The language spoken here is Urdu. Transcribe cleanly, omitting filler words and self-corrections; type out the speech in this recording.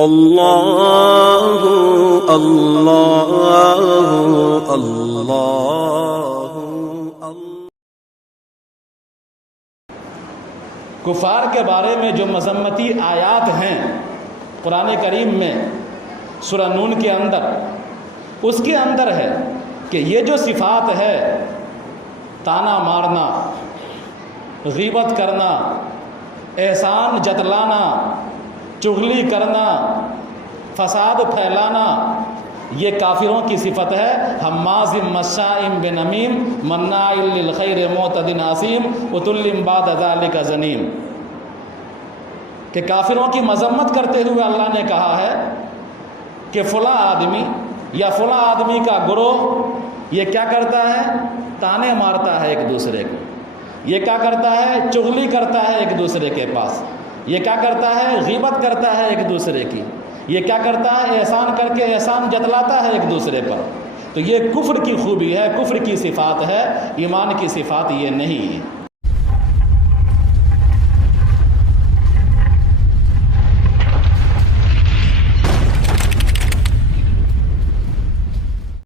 اللہ اللہ اللہ۔ کفار کے بارے میں جو مذمتی آیات ہیں قرآن کریم میں سورہ نون کے اندر، اس کے اندر ہے کہ یہ جو صفات ہے، تانا مارنا، غیبت کرنا، احسان جتلانا، چغلی کرنا، فساد پھیلانا، یہ کافروں کی صفت ہے۔ حماز مشاء بنمیم مناع للخیر معتد اثیم عتل بعد ذلک زنیم، کہ کافروں کی مذمت کرتے ہوئے اللہ نے کہا ہے کہ فلاں آدمی یا فلاں آدمی کا گروہ یہ کیا کرتا ہے؟ تانے مارتا ہے ایک دوسرے کو، یہ کیا کرتا ہے؟ چغلی کرتا ہے ایک دوسرے کے پاس، یہ کیا کرتا ہے؟ غیبت کرتا ہے ایک دوسرے کی، یہ کیا کرتا ہے؟ احسان کر کے احسان جتلاتا ہے ایک دوسرے پر۔ تو یہ کفر کی خوبی ہے، کفر کی صفات ہے، ایمان کی صفات یہ نہیں ہے۔